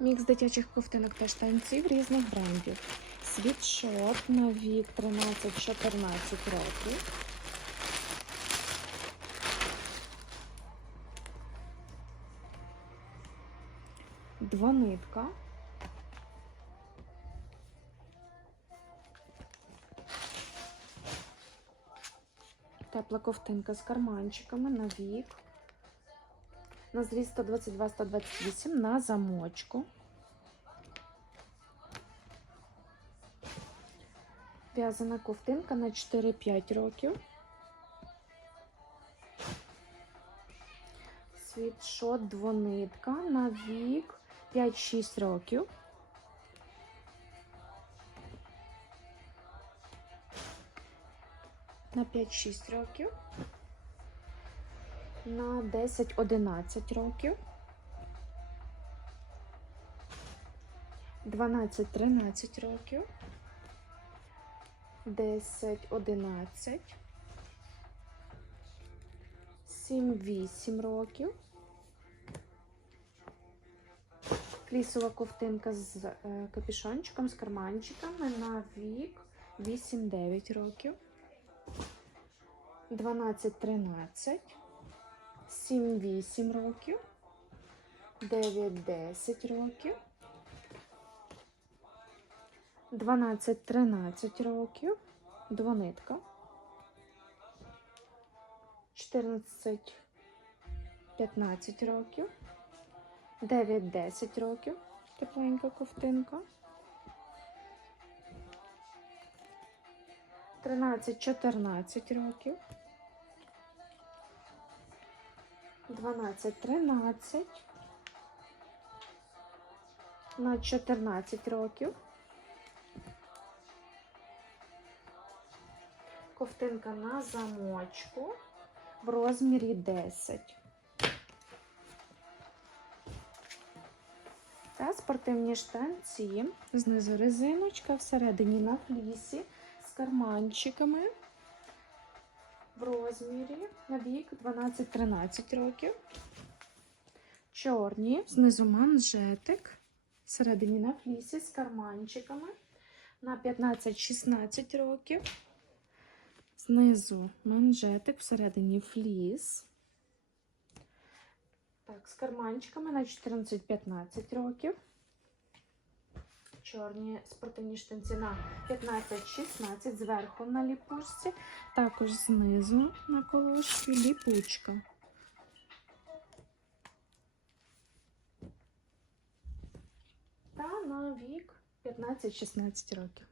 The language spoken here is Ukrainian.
Мікс дитячих ковтинок та штанців різних брендів. Світшот на вік 13-14 років. Двонитка. Тепла ковтинка з карманчиками на вік. На зріст 122-128 на замочку. В'язана ковтинка на 4-5 років. Світшот двонитка на вік 5-6 років. На 5-6 років. На 10-11 років. 12-13 років. 10-11. 7-8 років. Флісова ковтинка з е, капюшончиком, з карманчиками на вік 8-9 років. 12-13. 7-8 років. 9-10 років. 12-13 років. Двонитка. 14-15 років. 9-10 років. Тепленька ковтинка. 13-14 років. 12-13. На 14 років. Ковтинка на замочку в розмірі 10. Та спортивні штанці. Знизу резиночка, всередині на флісі з карманчиками в розмірі на вік 12-13 років. Чорні, знизу манжетик, всередині на флісі з карманчиками на 15-16 років. Знизу манжетик, всередині фліс. Так, з карманчиками на 14-15 років. Чорні спортивні штанці на 15-16, зверху на ліпучці, також знизу на колошці ліпучка. Та на вік 15-16 років.